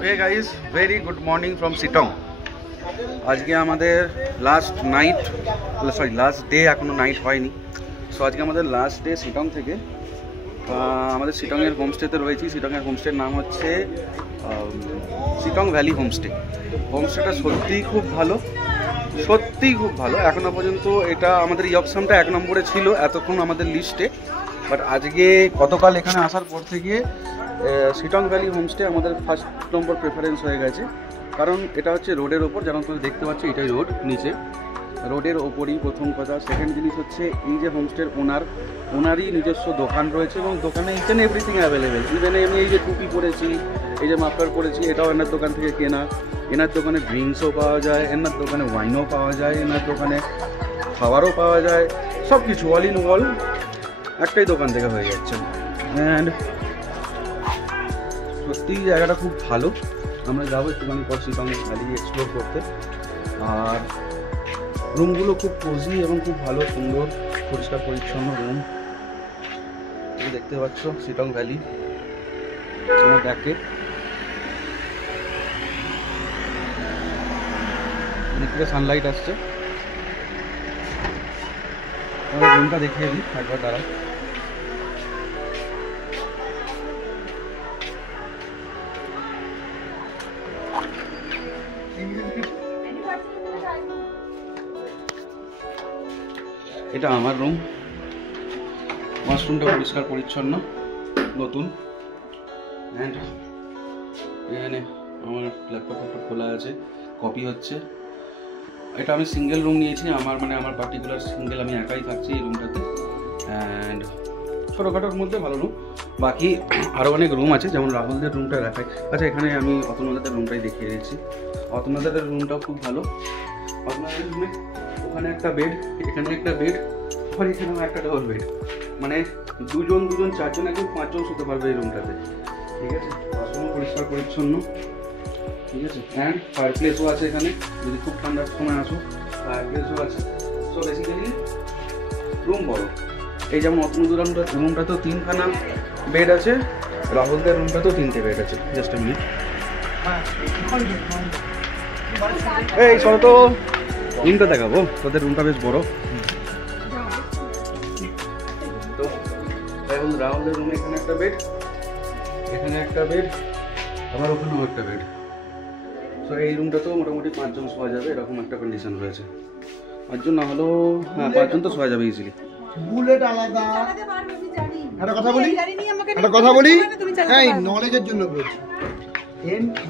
Hey guys, very good morning from Sitong. আজকে আমাদের last day, এখনো নাইট হয়নি। সো আজকে আমাদের লাস্ট ডে সিটং থেকে। আমাদের সিটংয়ের হোমস্টেতে রয়েছি। সিটংয়ের হোমস্টের নাম হচ্ছে সিটং ভ্যালি হোমস্টে। হোমস্টেটা সত্যিই খুব ভালো, সত্যিই খুব ভালো। এখনো পর্যন্ত এটা আমাদের ইয়কসামটা 1 নম্বরে ছিল এতক্ষণ আমাদের লিস্টে, বাট আজকে গতকাল এখানে আসার পর থেকে সিটং ভ্যালি হোমস্টে আমাদের ফার্স্ট নম্বর প্রেফারেন্স হয়ে গেছে। কারণ এটা হচ্ছে রোডের ওপর, যেমন তুমি দেখতে পাচ্ছ এটাই রোড, নিচে রোডের ওপরই প্রথম কথা। সেকেন্ড জিনিস হচ্ছে এই যে হোমস্টের ওনারই নিজস্ব দোকান রয়েছে এবং দোকানে each and everything available. Even আমি এই যে টুপি পরেছি, এই যে মাফলার পরেছি, এটাও এনার দোকান থেকে কেনা। এনার দোকানে ড্রিঙ্কসও পাওয়া যায়, এনার দোকানে ওয়াইনও পাওয়া যায়, এনার দোকানে খাবারও পাওয়া যায়, সব কিছু অল ইন অল একটাই দোকান থেকে হয়ে যাচ্ছে। অ্যান্ড সত্যিই জায়গাটা খুব ভালো। আমরা যাবো একটুখানি পর সিটং ভ্যালি এক্সপ্লোর করতে। আর রুমগুলো খুব কোজি এবং খুব ভালো, সুন্দর, পরিষ্কার পরিচ্ছন্ন রুম। তুমি দেখতে পাচ্ছ সিটং ভ্যালি আমার ব্যাকে। দিকে সানলাইট আসছে। রুমটা দেখিয়ে দিই একবার, দাঁড়া। এটা আমার রুম। ওয়াশরুমটা পরিষ্কার পরিচ্ছন্ন, নতুন। অ্যান্ড এখানে আমার ল্যাপটপ খোলা আছে, কপি হচ্ছে। এটা আমি সিঙ্গেল রুম নিয়েছি, আমার পার্টিকুলার সিঙ্গেল, আমি একাই থাকছি এই রুমটাতে। অ্যান্ড ছোটোখাটোর মধ্যে ভালো রুম। বাকি আরও অনেক রুম আছে, যেমন রাহুলদের রুমটা দেখায়। আচ্ছা, এখানে আমি অতনুদাদের রুমটাই দেখিয়ে দিয়েছি। অতনুদাদের রুমটাও খুব ভালো। অতনুদাদের রুমে ওখানে একটা বেড, এখানে একটা বেড, আর এখানেও একটা ডবল বেড। মানে দুজন 4জন, একদম 5জন শুতে পারবে এই রুমটাতে। ঠিক আছে, বাথরুম পরিষ্কার পরিচ্ছন্ন। ঠিক আছে, অ্যান্ড ফায়ার প্লেসও আছে এখানে, যদি খুব ঠান্ডার সময় আসো ফায়ার প্লেসও আছে। সো বেসিক্যালি রুম বড়। এই যেমন অতনুদের রুমটাতেও 3খানা বেড আছে, রাহুলদের রুমটাতেও 3টে বেড আছে। জাস্ট মিনিট, এই চলো তো রুমটা দেখাবো। তোদের রুমটা বেশ বড়। তো রাহুলদের রুমে এখানে একটা বেড, এখানে একটা বেড, আবার ওখানেও একটা বেড। তো এই রুমটাতেও মোটামুটি 5জন শোয়া যাবে, এরকম একটা কন্ডিশন রয়েছে। 5জন না হলেও, হ্যাঁ 5জন তো শোয়া যাবে ইজিলি। বুলেট আলাদা। একটা কথা বলি, এই নলেজের জন্য বলছি।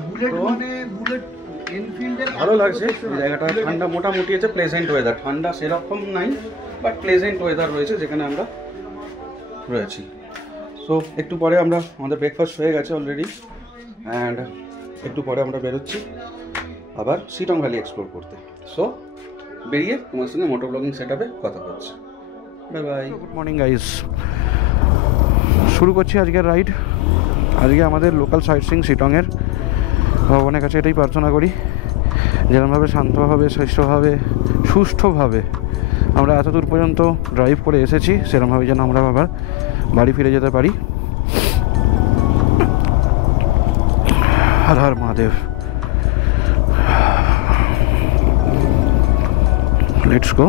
বুলেট মানে বুলেট এনফিল্ডের ভালো লাগছে এই জায়গাটা। ঠান্ডা মোটামুটি আছে, প্লেজেন্ট ওয়েদার। ঠান্ডা সেরকম নাই, বাট প্লেজেন্ট ওয়েদার রয়েছে যেখানে আমরা রয়েছি। সো একটু পরে আমাদের ব্রেকফাস্ট হয়ে গেছে অলরেডি। অ্যান্ড একটু পরে আমরা বেরোচ্ছি আবার সিটং ভ্যালি এক্সপ্লোর করতে। সো বেরিয়ে তোমার সঙ্গে মোটর ব্লগিং সেটআপে কথা হচ্ছে। Bye bye. Good morning guys, শুরু করছি আজকের রাইড। আজকে আমাদের লোকাল সাইট সিইং সিটংয়ের। ভগবানের কাছে এটাই প্রার্থনা করি, যেরকমভাবে শান্তভাবে, সুষ্ঠুভাবে আমরা এত দূর পর্যন্ত ড্রাইভ করে এসেছি, সেরকমভাবে যেন আমরা আবার বাড়ি ফিরে যেতে পারি। হর হর মহাদেব। Let's go.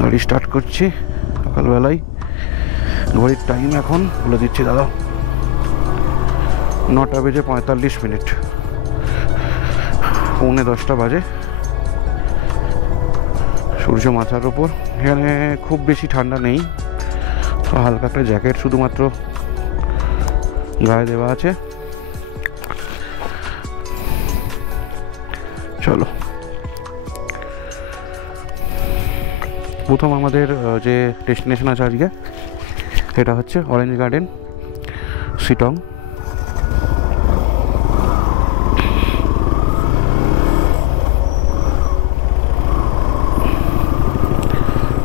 গাড়ি স্টার্ট করছি সকালবেলায়। ঘড়ির টাইম এখন বলে দিচ্ছি দাদা, 9:45, 9:45 বাজে। সূর্য মাথার ওপর। এখানে খুব বেশি ঠান্ডা নেই, তো হালকা একটা জ্যাকেট শুধুমাত্র গায়ে দেওয়া আছে। চলো, প্রথম আমাদের যে ডেস্টিনেশন আছে আজকে, এটা হচ্ছে অরেঞ্জ গার্ডেন, সিটং।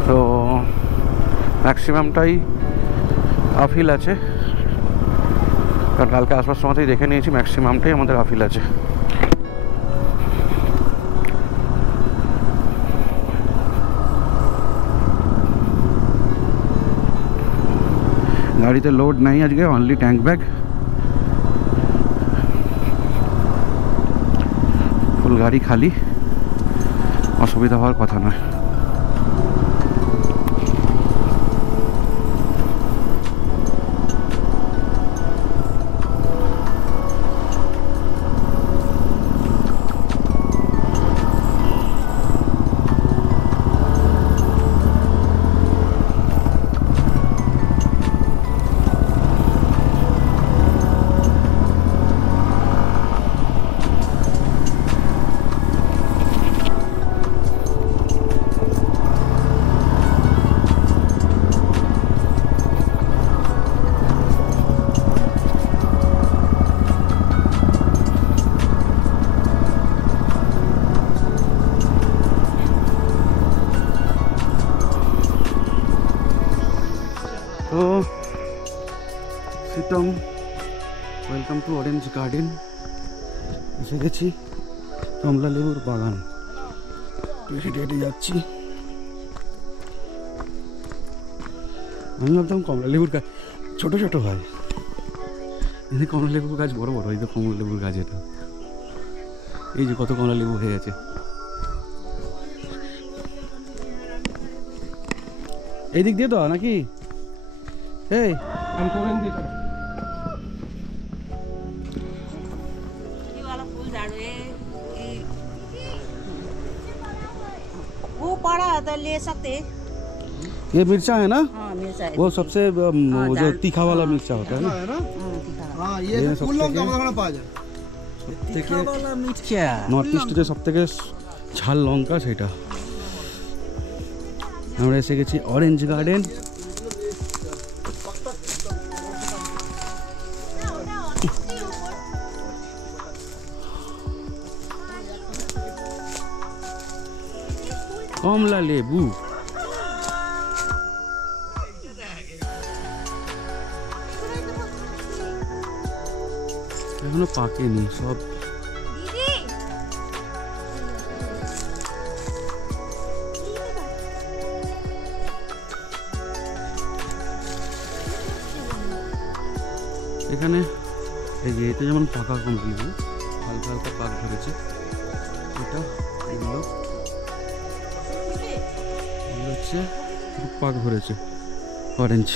তো ম্যাক্সিমামটাই আফিল আছে, কারণ কালকে আসার সময়তেই দেখে নিয়েছি ম্যাক্সিমামটাই আমাদের আফিল আছে। গাড়িতে লোড নাই আজকে, অনলি ট্যাঙ্ক ব্যাগ। গাড়ি খালি, অসুবিধা হওয়ার কথা নয়। তো Sittong, welcome to orange garden. এসে গেছি কমলা লেবুর বাগান, হেঁটে হেঁটে যাচ্ছি। আমি ভাবতাম কমলা লেবুর গাছ ছোটো ছোটো হয়, এখানে কমলা লেবুর গাছ বড় বড়। এই তো কমলা লেবুর গাছ, এটা এই যে কত কমলা লেবু হয়ে গেছে। এই দিক দিয়ে তো নাকি? এই वो पड़ा तो ले सकते। ये मिर्चा है ना? हाँ मिर्चा है। वो सबसे वो जो तीखा वाला मिर्चा होता है ना? हाँ ये ফুল লঙ্কা আমাদের ওখানে পাওয়া যায়। तीखा वाला मिर्चा। নর্থ ইস্টে সব থেকে ঝাল লঙ্কা সেটা। আমরা এসে গেছি অরেঞ্জ গার্ডেন। কমলা লেবু এখনো পাকেনি সব। এখানে এই যে এটা যেমন পাকা কমলা লেবু, হালকা হালকা পাক ধরেছে। এটা এগুলো হচ্ছে পাক ধরেছে অরেঞ্জ।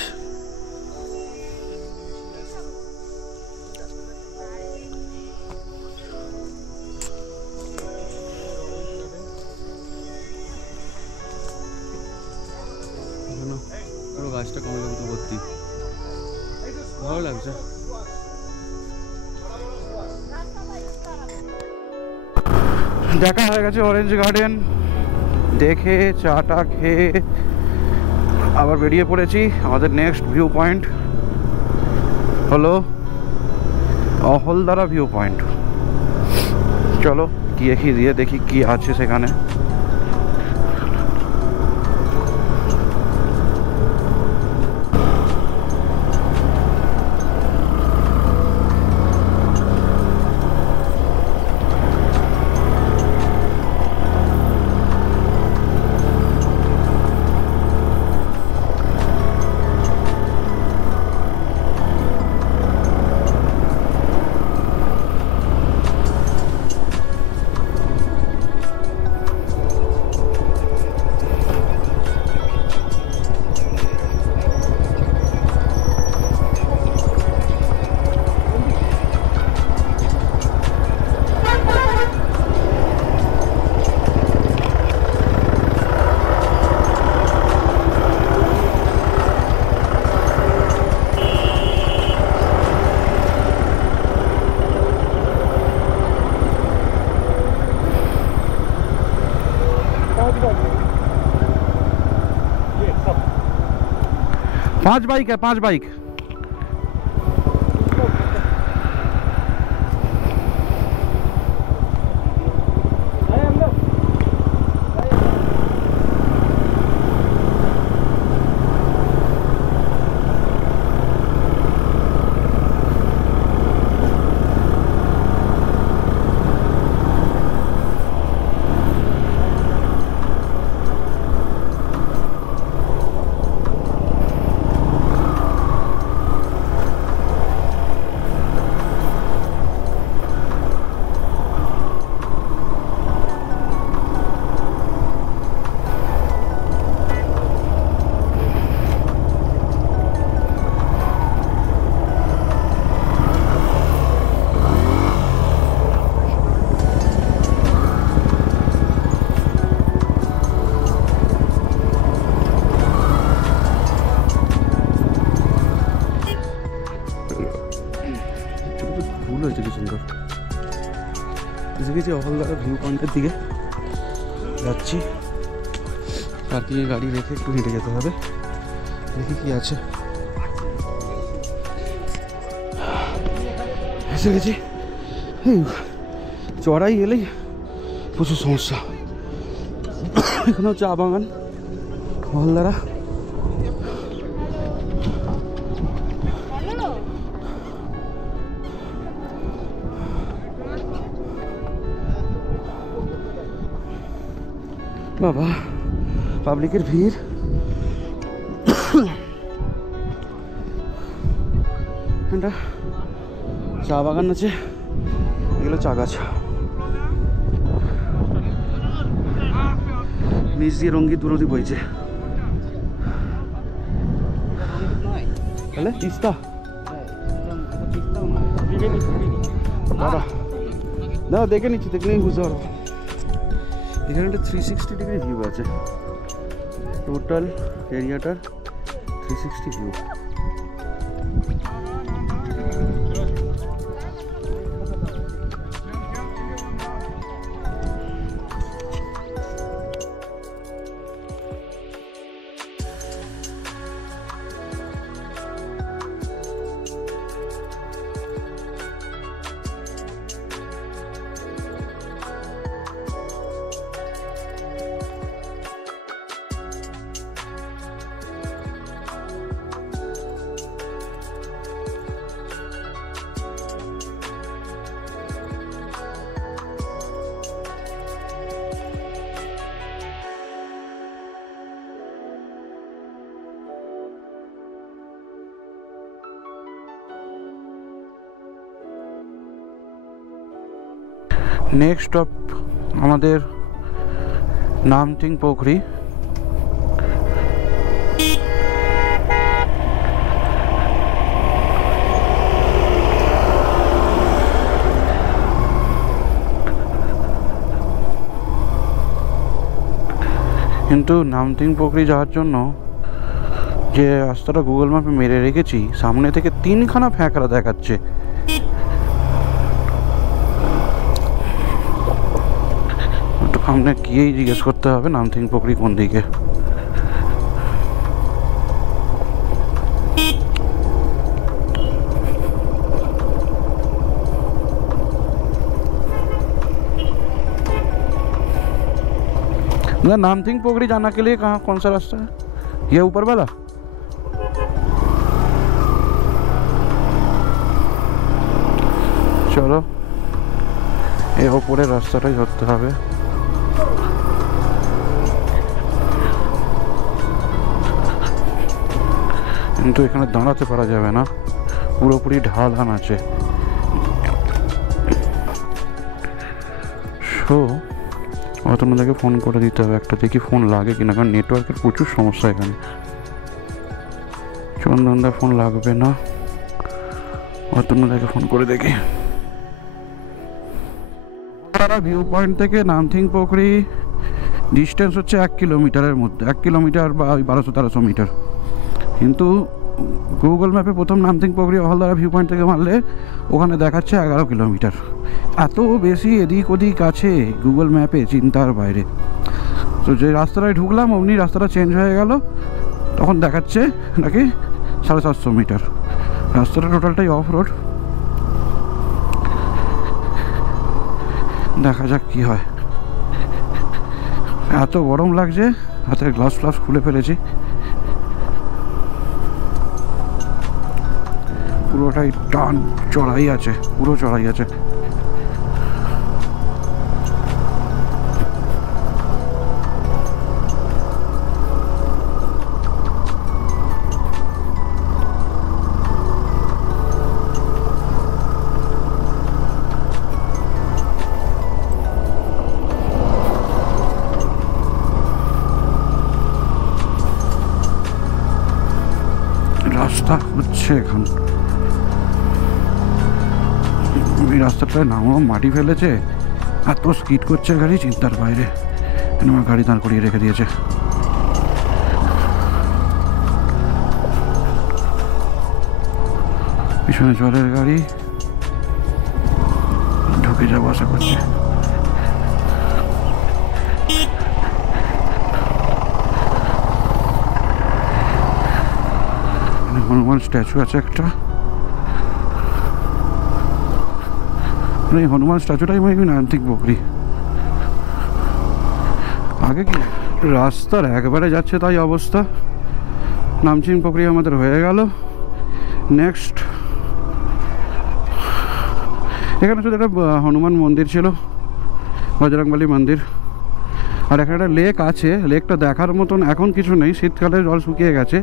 পুরো গাছটা কমলা লেবুতে ভর্তি, ভালো লাগছে। দেখা হয়ে গেছে অরেঞ্জ গার্ডেন, দেখে চাটা খেয়ে আবার বেরিয়ে পড়েছি। আমাদের নেক্সট ভিউ পয়েন্ট হলো অহলদারা ভিউ পয়েন্ট। চলো গিয়ে দিয়ে দেখি কি আছে সেখানে। पांच बाइक है, 5 बाइक। ফুল হয়েছে কি সুন্দর। এসে গেছি অহলদারা ভিউ পয়েন্টের দিকে যাচ্ছি। পার্কিংয়ে গাড়ি রেখে একটু হেঁটে যেতে হবে, দেখি কি আছে। এসে গেছি। চড়াই এলেই প্রচুর সমস্যা। এখানেও চা বাগান অহলদারা। বাবা পাবলিকের ভিড়। এটা চা বাগান আছে, এগুলো চা গাছ। নিচ দিয়ে রঙ্গিত নদী বইছে। তাহলে তিস্তা দাদা দাদা দেখে নিচ্ছি, দেখলেই বুঝতে পারবো। এখানে একটা 360 ডিগ্রি ভিউ আছে, টোটাল এরিয়াটার 360 ভিউ। নেক্সট স্টপ আমাদের নামটিং পোখরি। কিন্তু নামটিং পোখরি যাওয়ার জন্য যে রাস্তাটা গুগল ম্যাপে মেরে রেখেছি, সামনে থেকে 3খানা ফ্যাঁকড়া দেখাচ্ছে। সামনে গিয়েই জিজ্ঞেস করতে হবে নামটিং পোখরি কোন দিকে। नामथिंग पोखरी जाना के लिए कहाँ कौन सा रास्ता है? ये ऊपर वाला। चलो ये ऊपरे रास्ताटाই ধরতে হবে। কিন্তু এখানে দাঁড়াতে পারা যাবে না, পুরোপুরি ঢালান আছে। সো অতনুদাকে ফোন করে দিতে হবে একটা, দেখি ফোন লাগে কিনা, কারণ নেটওয়ার্কের প্রচুর সমস্যা এখানে। চন্দনদার ফোন লাগবে না, অতনুদাকে ফোন করে দেখি। ভিউ পয়েন্ট থেকে নামথিং পোখরি ডিস্টেন্স হচ্ছে 1 কিলোমিটারের মধ্যে, 1 কিলোমিটার বা 1200-1300 মিটার। কিন্তু গুগল ম্যাপে প্রথম নামথিং পোখরি অহলদারা ভিউ পয়েন্ট থেকে মারলে ওখানে দেখাচ্ছে 11 কিলোমিটার। এত বেশি এদিক ওদিক আছে গুগল ম্যাপে, চিন্তার বাইরে। তো যে রাস্তাটায় ঢুকলাম অমনি রাস্তাটা চেঞ্জ হয়ে গেল, তখন দেখাচ্ছে নাকি 750 মিটার। রাস্তাটা টোটালটাই অফ রোড, দেখা যাক কি হয়। এত গরম লাগছে, হাতের গ্লাভস ফ্লাভস খুলে ফেলেছি। পুরোটাই টান চড়াই আছে, পুরো চড়াই আছে। রাস্তা হচ্ছে এখন, এই রাস্তাটায় নামও মাটি ফেলেছে, এত স্কিড করছে গাড়ি, চিন্তার বাইরে। আমার গাড়ি দাঁড় করিয়ে রেখে দিয়েছে। পিছনে জলের গাড়ি, পেয়ে যাবো আশা করছি। হনুমান স্ট্যাচু আছে একটা, এই হনুমান স্ট্যাচুটাই মেবি নান্তিক বকরি। আগে কি রাস্তার একবারে যাচ্ছে তাই অবস্থা। নামচিং পোখরি আমাদের হয়ে গেল। নেক্সট এখানে শুধু একটা হনুমান মন্দির ছিল, বজরংবলী মন্দির, আর এখানে একটা লেক আছে। লেকটা দেখার মতন এখন কিছু নেই, শীতকালে জল শুকিয়ে গেছে।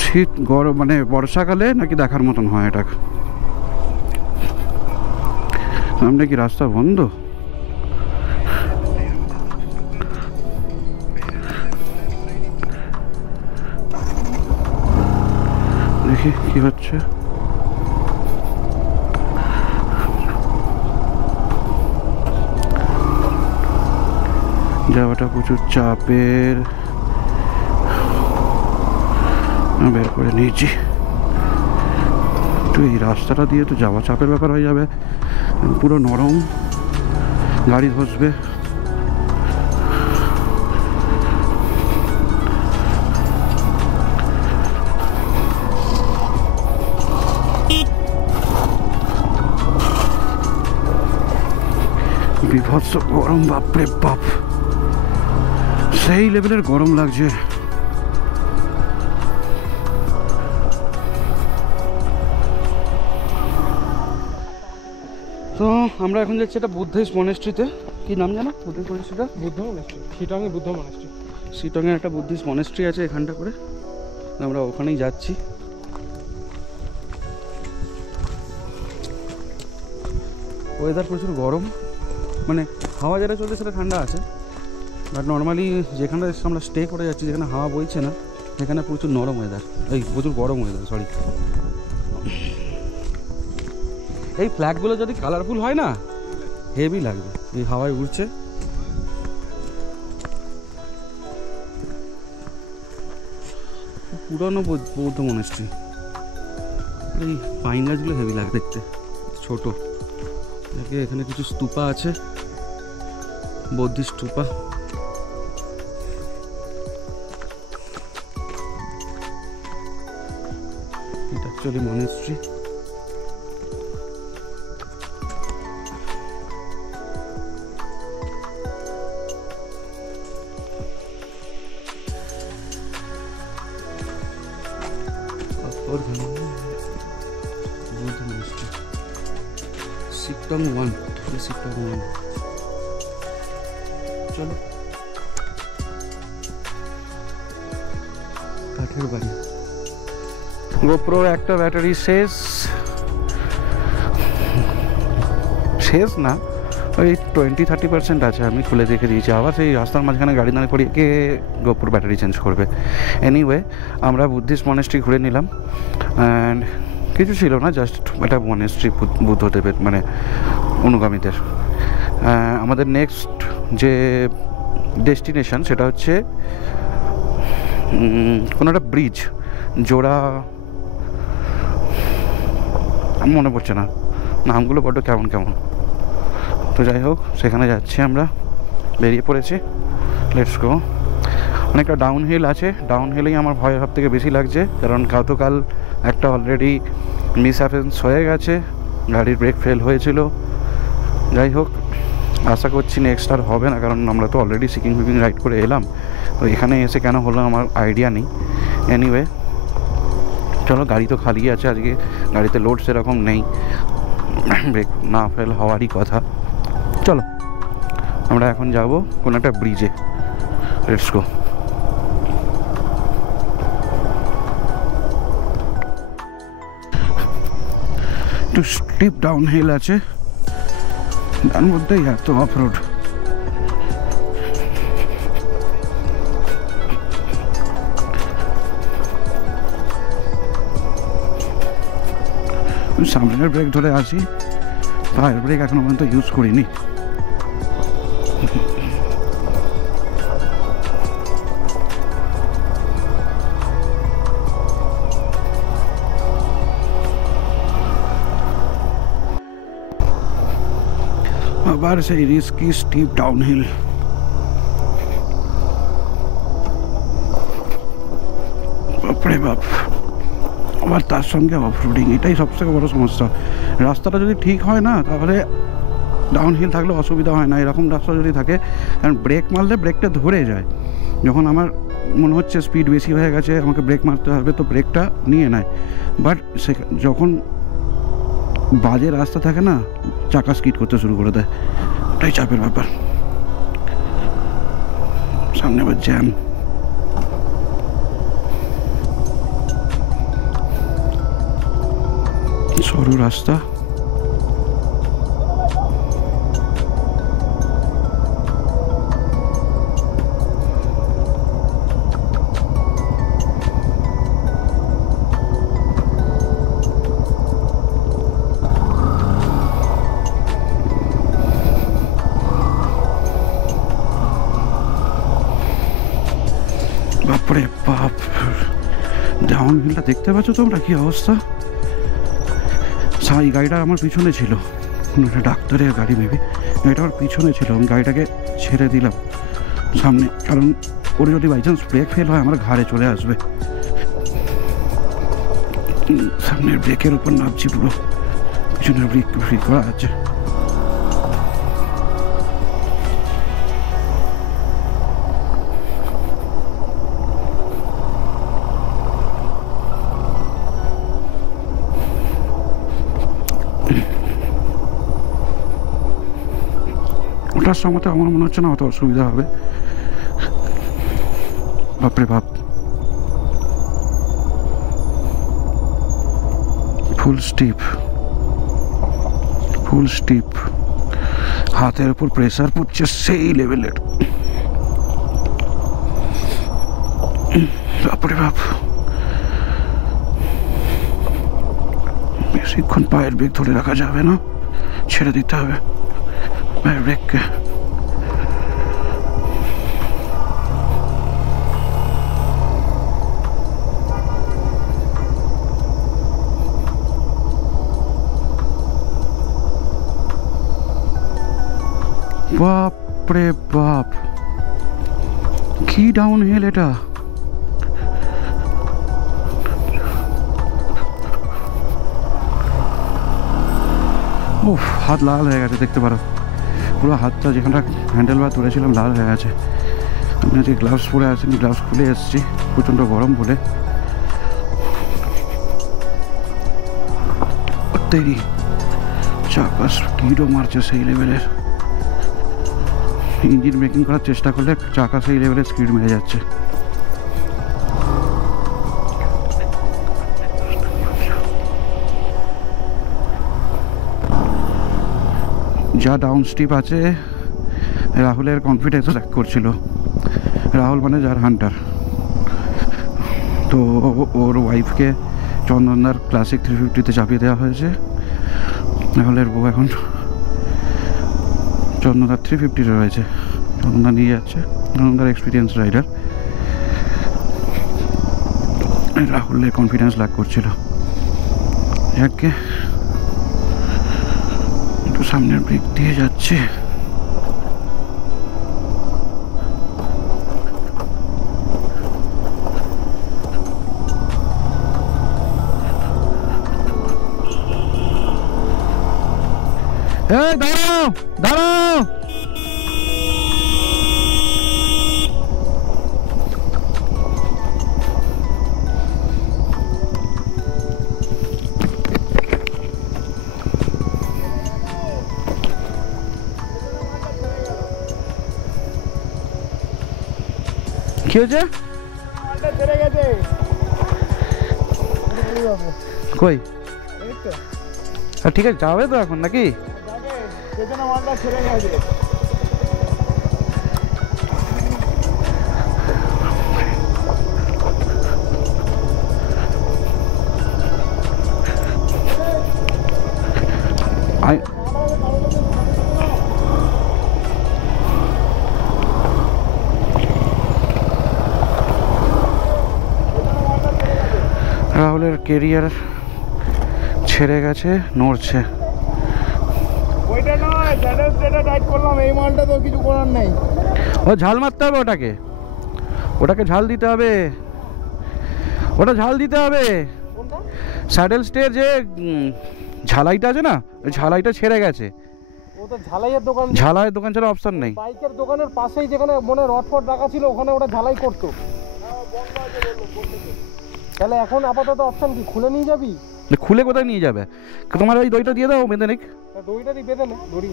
শীত গরম মানে বর্ষাকালে নাকি দেখার মতন হয় এটা। সামনে কি রাস্তা বন্ধ? দেখি কি হচ্ছে। যাওয়াটা প্রচুর চাপের, বের করে নিয়েছি। তো এই রাস্তাটা দিয়ে তো যাওয়া চাপের ব্যাপার হয়ে যাবে, পুরো নরম, গাড়ি ধসবে। বিভৎস গরম, বাপরে বাপ, সেই লেভেলের গরম লাগছে। তো আমরা এখন যাচ্ছি একটা বুদ্ধিস্ট মনেস্ট্রিতে। কি নাম জানো বুদ্ধিস্ট মনেস্ট্রিটা? বুদ্ধ মনেস্ট্রি, শিটংয়ে বুদ্ধ মনেস্ট্রি। শিটংয়ে একটা বুদ্ধিস্ট মনেস্ট্রি আছে এখানটা করে, আমরা ওখানেই যাচ্ছি। ওয়েদার প্রচুর গরম, মানে হাওয়া যেটা চলছে সেটা ঠান্ডা আছে, বাট নর্মালি যেখানে আমরা স্টে করে যাচ্ছি, যেখানে হাওয়া বইছে না, সেখানে প্রচুর নরম ওয়েদার, প্রচুর গরম ওয়েদার, সরি। এই ফ্ল্যাগগুলো যদি কালারফুল হয় না, হেভি লাগবে, এই হাওয়ায় উড়ছে। পুরনো বৌদ্ধ মনেস্ট্রি, এই পাইন গাছগুলো হেভি লাগে দেখতে, ছোট। এখানে কিছু স্তূপা আছে, বৌদ্ধিস্ট স্তূপা। এটা অ্যাকচুয়ালি মনেস্ট্রি। শিটং 1, শিটং 1। চলো, কাঠের বাড়ি। গোপ্রো একটা ব্যাটারি শেষ না, ওই 20-30% আছে। আমি খুলে দেখে দিয়েছি, আবার সেই রাস্তার মাঝখানে গাড়ি দাঁড় করিয়ে কে গোপ্রো ব্যাটারি চেঞ্জ করবে। এনিওয়ে, আমরা বুদ্ধিস্ট মনেস্ট্রি ঘুরে নিলাম, অ্যান্ড কিছু ছিল না, জাস্ট একটা মনেস্ট্রি বুদ্ধদেবের মানে অনুগামীদের। আমাদের নেক্সট যে ডেস্টিনেশন সেটা হচ্ছে কোনো একটা ব্রিজ, জোড়া, মনে পড়ছে না নামগুলো, বড্ড কেমন কেমন। তো যাই হোক, সেখানে যাচ্ছি আমরা, বেরিয়ে পড়েছি, লেটস গো। অনেকটা ডাউন হিল আছে, ডাউন হিলেই আমার ভয় সব থেকে বেশি লাগছে, কারণ গতকাল একটা অলরেডি মিস হ্যাপেন্স হয়ে গেছে, গাড়ির ব্রেক ফেল হয়েছিল। যাই হোক, আশা করছি নেক্সট আর হবে না, কারণ আমরা তো অলরেডি সিকিং ফিকিং রাইড করে এলাম, তো এখানে এসে কেন হলো আমার আইডিয়া নেই। এনিওয়ে, চলো, গাড়ি তো খালি আছে আজকে, গাড়িতে লোড সেরকম নেই, ব্রেক না ফেল হওয়ারই কথা। চলো, আমরা এখন যাব কোনো একটা ব্রিজে, লেটস গো। একটু স্টিপ ডাউন হিল আছে, তার মধ্যেই এত অফ রোড। সামনের ব্রেক ধরে আছি, ফায়ার ব্রেক এখনো পর্যন্ত ইউজ করিনি। আবার সেই রিস্কি স্টিপ ডাউনহিল। বাপরে বাপ, আবার তার সঙ্গে অফরোডিং, এটাই সবথেকে বড় সমস্যা। রাস্তাটা যদি ঠিক হয় না তাহলে ডাউনহিল থাকলে অসুবিধা হয় না, এরকম রাস্তা যদি থাকে, কারণ ব্রেক মারলে ব্রেকটা ধরে যায়। যখন আমার মনে হচ্ছে স্পিড বেশি হয়ে গেছে, আমাকে ব্রেক মারতে হবে, তো ব্রেকটা নিয়ে নেয়। বাট যখন বাজে রাস্তা থাকে না, চাকা স্কিড করতে শুরু করে দেয়, ওটাই চাপের ব্যাপার। সামনে আবার জ্যাম। সরু রাস্তা, বাপরে বাপ। ডাউনহিলটা দেখতে পাচ্ছ তোমরা কি অবস্থা? এই গাড়িটা আমার পিছনে ছিল, একটা ডাক্তারের গাড়ি মেবি, গাড়িটা আমার পিছনে ছিল। আমি গাড়িটাকে ছেড়ে দিলাম সামনে, কারণ ওর যদি বাই চান্স ব্রেক ফেল হয় আমার ঘাড়ে চলে আসবে। সামনের ব্রেকের উপর নামছি, পুরো পিছনের ব্রেক ফ্রি করা আছে। ওটার সময় তো আমার মনে হচ্ছে না অত অসুবিধা হবে। বাপরে বাপ, ফুল স্টিপ, হাতের উপর প্রেসার পড়ছে সেই লেভেলের। বাপরে বাপ, বেশিক্ষণ পায়ের ব্রেক ধরে রাখা যাবে না, ছেড়ে দিতে হবে পায়ের ব্রেককে। বাপরে বাপ, কি ডাউন হিল এটা! উফ, হাত লাল হয়ে গেছে, দেখতে পারো পুরো হাতটা যেখানটা হ্যান্ডেল বার ধরেছিলাম লাল হয়ে গেছে। আমি আজকে গ্লাভস পরে আসিনি, গ্লাভস খুলে এসেছি প্রচণ্ড গরম বলে। তৈরি চাকা স্পিডও মারছে সেই লেভেলের, ইঞ্জিন ব্রেকিং করার চেষ্টা করলে চাকা সেই লেভেলের স্পিড মেরে যাচ্ছে। যা ডাউন স্টিপ আছে, রাহুলের কনফিডেন্স ল্যাক করছিল। রাহুল মানে যার হান্টার, তো ওর ওয়াইফকে চন্দনদার ক্লাসিক 350-তে চাপিয়ে দেওয়া হয়েছে। রাহুলের বউ এখন চন্দনদার 350-তে রয়েছে, চন্দনদা নিয়ে যাচ্ছে, চন্দনদার এক্সপিরিয়েন্স রাইডার। রাহুলের কনফিডেন্স ল্যাক করছিল। যাকে একটু সামনের ব্রেক দিয়ে যাচ্ছে। দাঁড়াও দাঁড়াও, কি হয়েছে? কই? ঠিক আছে, যাবে তো এখন নাকি? রাহুলের কেরিয়ার ছেড়ে গেছে, নড়ছে। এটা নয় স্যাডেল স্টেটে টাইট করলাম, এই মালটা তো কিছু করার নেই। ও ঝাল মারতে হবে ওটাকে ঝাল দিতে হবে, ওটা ঝাল দিতে হবে। স্যাডেল স্টের যে ঝালাইটা আছে না, ওই ঝালাইটা ছেড়ে গেছে। ও তো ঝালাইয়ের দোকান, ঝালাইয়ের দোকান ছাড়া অপশন নেই। বাইকের দোকানের পাশেই যেখানে মনে রড ফড রাখা ছিল ওখানে ওটা ঝালাই করতো। তাহলে এখন আপাতত অপশন কি, খুলে নিয়ে যাবি? খুলে কোথায় নিয়ে যাবে? তোমার ওই দইটা দিয়ে দাও, বেঁধে নিক। দড়িটা দিয়ে বেঁধে নে, দড়ি।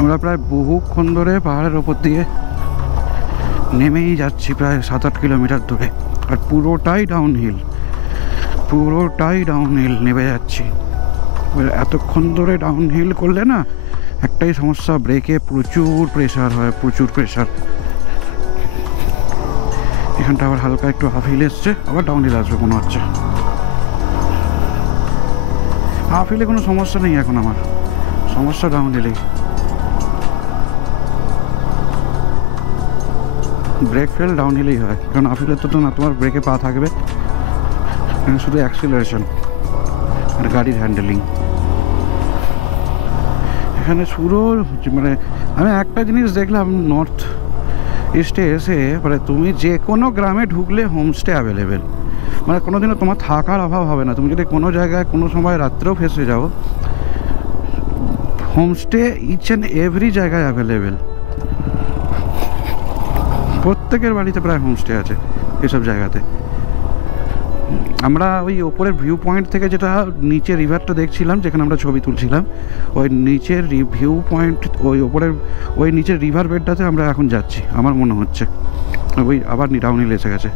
আমরা প্রায় বহুক্ষণ ধরে পাহাড়ের ওপর দিয়ে নেমেই যাচ্ছি, প্রায় 7-8 কিলোমিটার দূরে, আর পুরোটাই ডাউনহিল নেমে যাচ্ছি। এতক্ষণ ধরে ডাউনহিল করলে না একটাই সমস্যা, ব্রেকে প্রচুর প্রেশার হয়, প্রচুর প্রেশার। এখানটা আবার হালকা একটু হাফহিল এসছে, আবার ডাউনহিল আসবে মনে হচ্ছে। হাফহিলে কোনো সমস্যা নেই এখন, আমার সমস্যা ডাউনহিলেই। ব্রেক ফেল ডাউনহিলেই হয়, কারণ হাফহিলে তো না তোমার ব্রেকে পা থাকবে, শুধু অ্যাক্সিলারেশন আর গাড়ির হ্যান্ডেলিং। এখানে পুরো মানে আমি একটা জিনিস দেখলাম নর্থ ইস্টে এসে, মানে তুমি যে কোনো গ্রামে ঢুকলে হোমস্টে অ্যাভেলেবেল, মানে কোনো দিনও তোমার থাকার অভাব হবে না। তুমি যদি কোনো জায়গায় কোনো সময় রাত্রেও ফেসে যাও, হোমস্টে ইচ অ্যান্ড এভরি জায়গায় অ্যাভেলেবেল। প্রত্যেকের বাড়িতে প্রায় হোমস্টে আছে এসব জায়গাতে। আমরা ওই ওপরের ভিউ পয়েন্ট থেকে যেটা নিচে রিভারটা দেখছিলাম, যেখানে আমরা ছবি তুলছিলাম, ওই নিচের ভিউ পয়েন্ট, ওই ওপরের ওই নিচের রিভার বেডটাতে আমরা এখন যাচ্ছি আমার মনে হচ্ছে। ওই আবার ডাউনহিল এসে গেছে,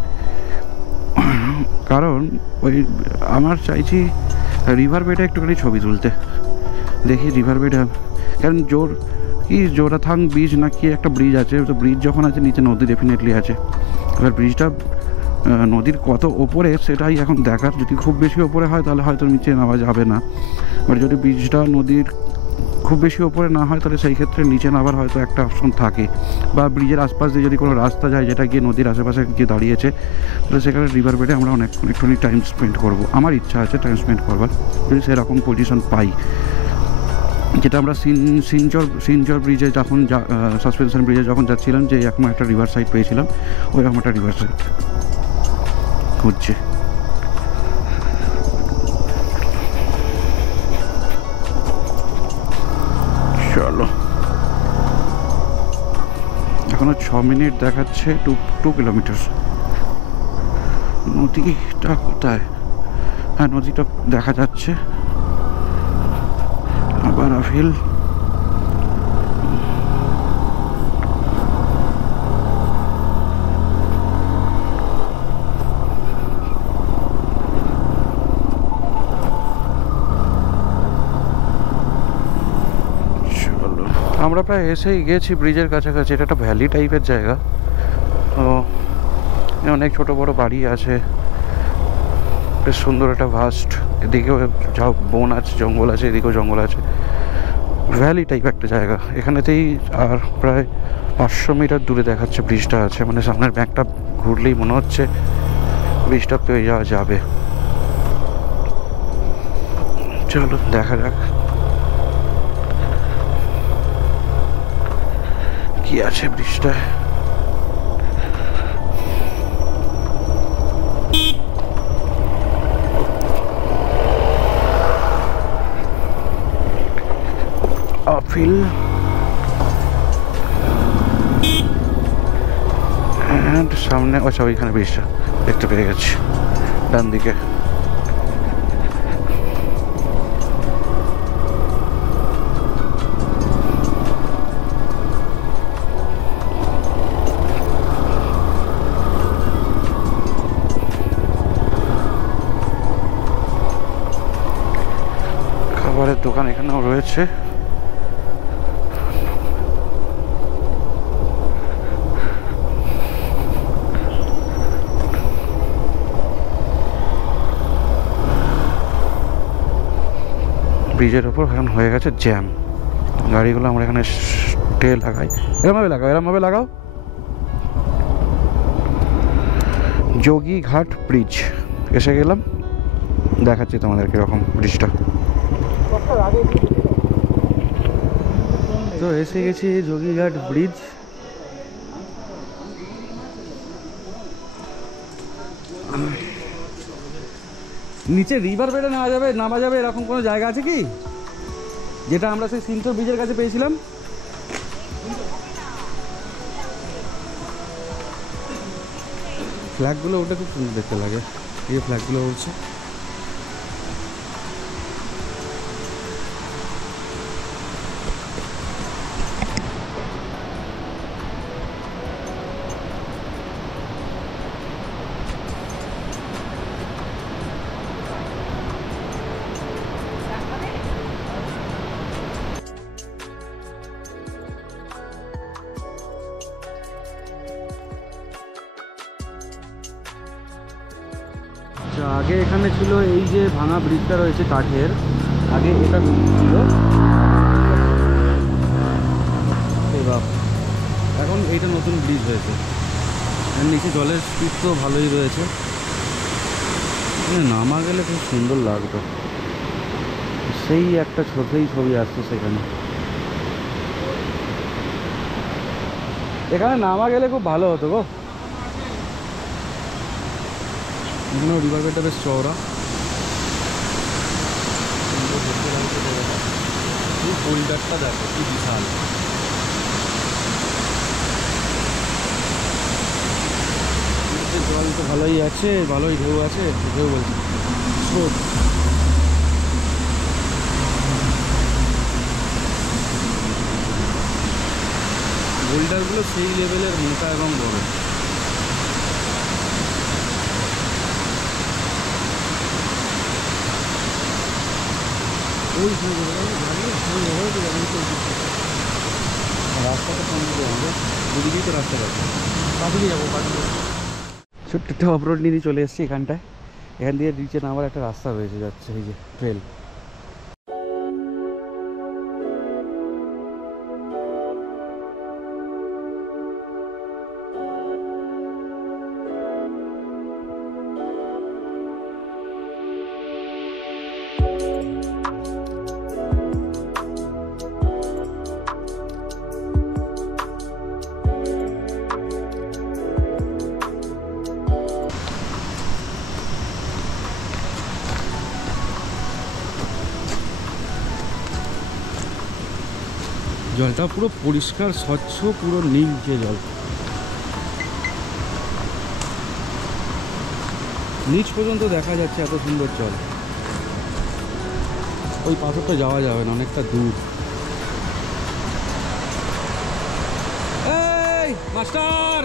কারণ ওই আমার চাইছি রিভার বেডে একটুখানি ছবি তুলতে। দেখি রিভার বেডে, কারণ জোরাথাং ব্রিজ না কি একটা ব্রিজ আছে, তো ব্রিজ যখন আছে নিচে নদী ডেফিনেটলি আছে। এবার ব্রিজটা নদীর কত ওপরে সেটাই এখন দেখার। যদি খুব বেশি ওপরে হয় তাহলে হয়তো নিচে নামা যাবে না, বাট যদি ব্রিজটা নদীর খুব বেশি ওপরে না হয় তাহলে সেই ক্ষেত্রে নিচে নামার হয়তো একটা অপশন থাকে, বা ব্রিজের আশপাশ দিয়ে যদি কোনো রাস্তা যায় যেটা গিয়ে নদীর আশেপাশে গিয়ে দাঁড়িয়েছে, তাহলে সেখানে রিভার বেডে আমরা একটুখানি টাইম স্পেন্ড করবো। আমার ইচ্ছা আছে টাইম স্পেন্ড করবার, যদি সেরকম পজিশন পাই। যেটা আমরা সিনচর ব্রিজে যখন সাসপেনশন ব্রিজে যখন যাচ্ছিলাম, যে এখন একটা রিভার সাইড পেয়েছিলাম, ওইরকম একটা রিভার সাইড খুঁজছে। চলো, এখনো 6 মিনিট দেখাচ্ছে, 2 কিলোমিটার। নদীটা কোথায়? হ্যাঁ, নদীটা দেখা যাচ্ছে। আবার আফিল, আমরা প্রায় এসেই গেছি ব্রিজের কাছাকাছি। এটা একটা ভ্যালি টাইপের জায়গা, তো অনেক ছোট বড় বাড়ি আছে, বেশ সুন্দর একটা ভাস্ট। এদিকেও যা বন আছে, জঙ্গল আছে, এদিকেও জঙ্গল আছে, ভ্যালি টাইপ একটা জায়গা। এখানেতেই আর প্রায় 500 মিটার দূরে দেখাচ্ছে ব্রিজটা আছে, মানে সামনের ব্যাংকটা ঘুরলেই মনে হচ্ছে ব্রিজটা পেয়ে যাওয়া যাবে। চলো দেখা যাক কি আছে ব্রিজটায়। আফিল এন্ড সামনে, আচ্ছা ওইখানে ব্রিজটা দেখতে পেয়ে গেছি ডান দিকে। খাবারের দোকান এখানেও রয়েছে। ব্রিজের ওপর এখন হয়ে গেছে জ্যাম, গাড়িগুলো আমরা এখানে ঠোঁটে লাগাই, এরমভাবে লাগাও, এরমভাবে লাগাও। যোগীঘাট ব্রিজ এসে গেলাম, দেখাচ্ছি তোমাদের কীরকম ব্রিজটা। তো এসে গেছি যোগীঘাট ব্রিজ। নিচে রিভার বেডে নামা যাবে এরকম কোনো জায়গা আছে কি, যেটা আমরা সেই সিন্থর ব্রিজের কাছে পেয়েছিলাম? ফ্ল্যাগগুলো ওটা খুব সুন্দর দেখতে লাগে, এই ফ্ল্যাগগুলো উঠছে। আগে এখানে ছিল এই যে ভাঙা ব্রিজটা রয়েছে কাঠের, আগে এটা ছিল, এখন এইটা নতুন ব্রিজ হয়েছে। এর নিচে জলের স্পিড তো ভালোই রয়েছে, নামা গেলে খুব সুন্দর লাগতো, সেই একটা সেই ছবি আসতো সেখানে। এখানে নামা গেলে খুব ভালো হতো গো। এখানেও রিভার বেডটা বেশ চওড়া, হোল্ডারটা দেখো কি বিশাল। জল তো ভালোই আছে, ভালোই ঢেউ আছে, ঢেউ বলছি স্রোত। হোল্ডারগুলো সেই লেভেলের মোটা এবং বড়। রাস্তাটা সম্ভব হবে, দুদিকেই তো রাস্তা আছে, কাটিয়ে যাবো। ছোট্ট একটা অফরোড নিয়ে চলে এসেছি এখানটায়, এখান দিয়ে নিচে নামার একটা রাস্তা রয়েছে, যাচ্ছে এই যে ট্রেল। জলটা পুরো পরিষ্কার স্বচ্ছ, পুরো নীলচে জল, নিচ পর্যন্ত দেখা যাচ্ছে, এত সুন্দর জল। ওই পাথরটা যাওয়া যাবে না, অনেকটা দূর। এই মাস্টার,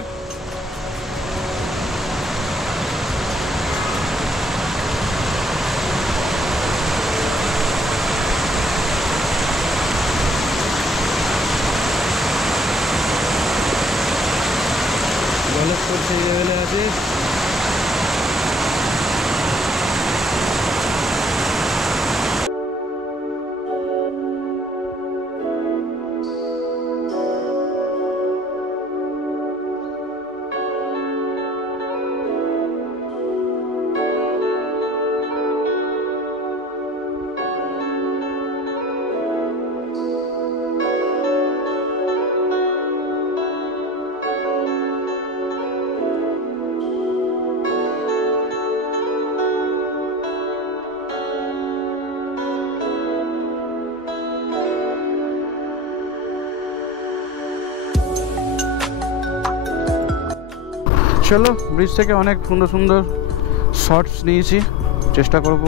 জলের স্রোত সেই লেভেলে আছে। চলো, ব্রিজ থেকে অনেক সুন্দর সুন্দর শর্টস নিয়েছি, চেষ্টা করব,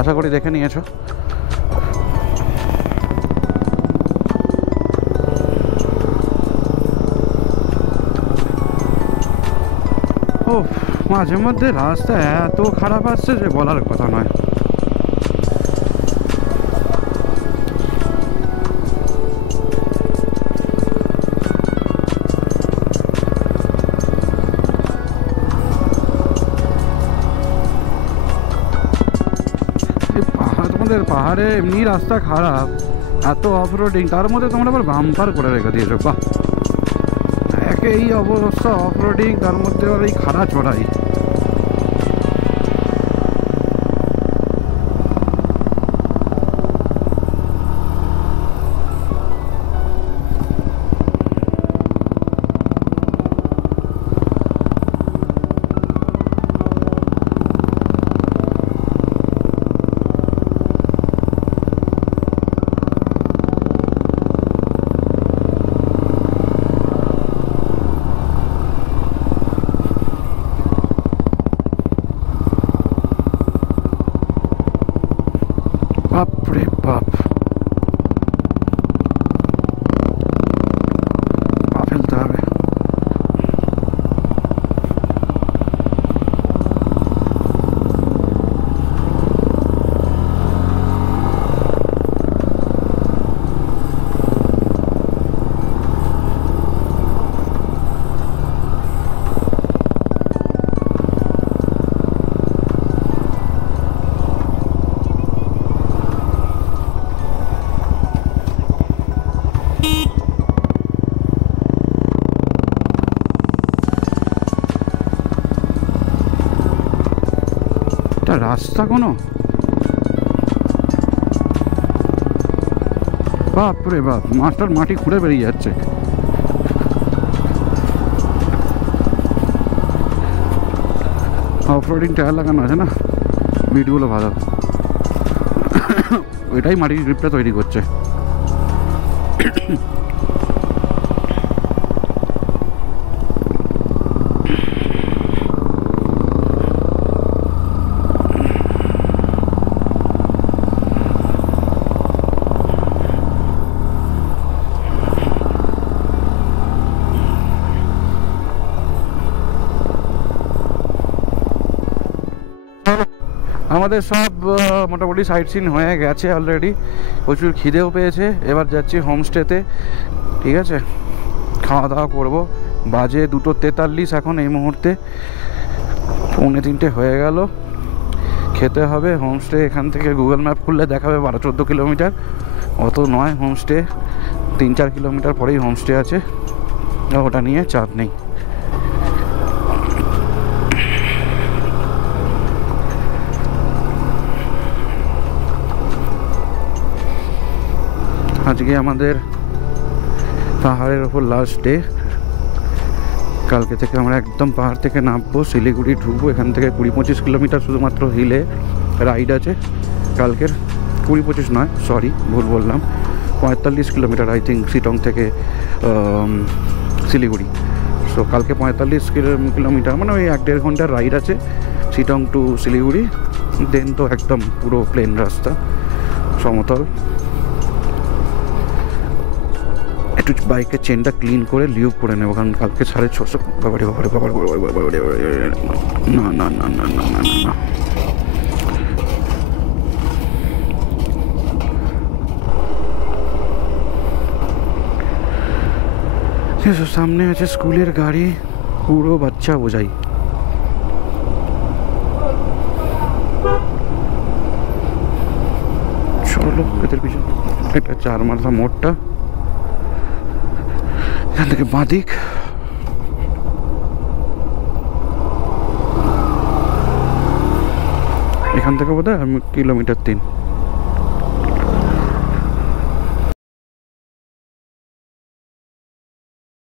আশা করি দেখে নিয়েছো। ও মাঝে মধ্যে রাস্তা এত খারাপ আসছে যে বলার কথা নয়। তোমাদের পাহাড়ে এমনি রাস্তা খারাপ, এত অফ রোডিং, তার মধ্যে তোমরা আবার বাম্পার করে রেখে দিয়েছো। বাহ, একে এই অবস্থা অফ রোডিং, তার মধ্যে আবার এই খাড়া চড়াই। বাপরে বাপ, পা ফেলতে হবে। রাস্তা কোনো, বাপরে বাপ, মাস্টার মাটি খুঁড়ে বেরিয়ে যাচ্ছে। অফ রোডিং টায়ার লাগানো আছে না, বিটগুলো ভালো, ওইটাই মাটির গ্রিপটা তৈরি করছে। আমাদের সব মোটামুটি সাইট সিন হয়ে গেছে অলরেডি, প্রচুর খিদেও পেয়েছে। এবার যাচ্ছি হোমস্টেতে, ঠিক আছে, খাওয়া দাওয়া করবো। বাজে 2:43 এখন এই মুহূর্তে, 3:45 হয়ে গেল। খেতে হবে। হোমস্টে এখান থেকে গুগল ম্যাপ খুললে দেখাবে 12-14 কিলোমিটার, অত নয়। হোমস্টে 3-4 কিলোমিটার পরেই হোমস্টে আছে, ওটা নিয়ে চাপ নেই। আজকে আমাদের পাহাড়ের ওপর লাস্ট ডে। কালকে থেকে আমরা একদম পাহাড় থেকে নামবো, শিলিগুড়ি ঢুকবো। এখান থেকে 20-25 কিলোমিটার শুধুমাত্র হিলে রাইড আছে কালকের। 20-25 নয়, সরি ভুল বললাম, 45 কিলোমিটার আই থিঙ্ক শিটং থেকে শিলিগুড়ি। সো কালকে 45 কিলোমিটার, মানে ওই 1-1.5 ঘন্টার রাইড আছে শিটং টু শিলিগুড়ি। দেন তো একদম পুরো প্লেন রাস্তা, সমতল। একটু বাইকের চেনটা ক্লিন করে লিউব করে নেবো, কারণ কালকে 650। বাবারে বাবারে বাবারে বাবারে, না না না না না না না, সামনে আছে স্কুলের গাড়ি, পুরো বাচ্চা বোঝাই। চলো এদের পিছনে, এটা 4 মাথা মোড়টা, এখান থেকে বাঁদিক। এখান থেকে বোধহয় 3 কিলোমিটার।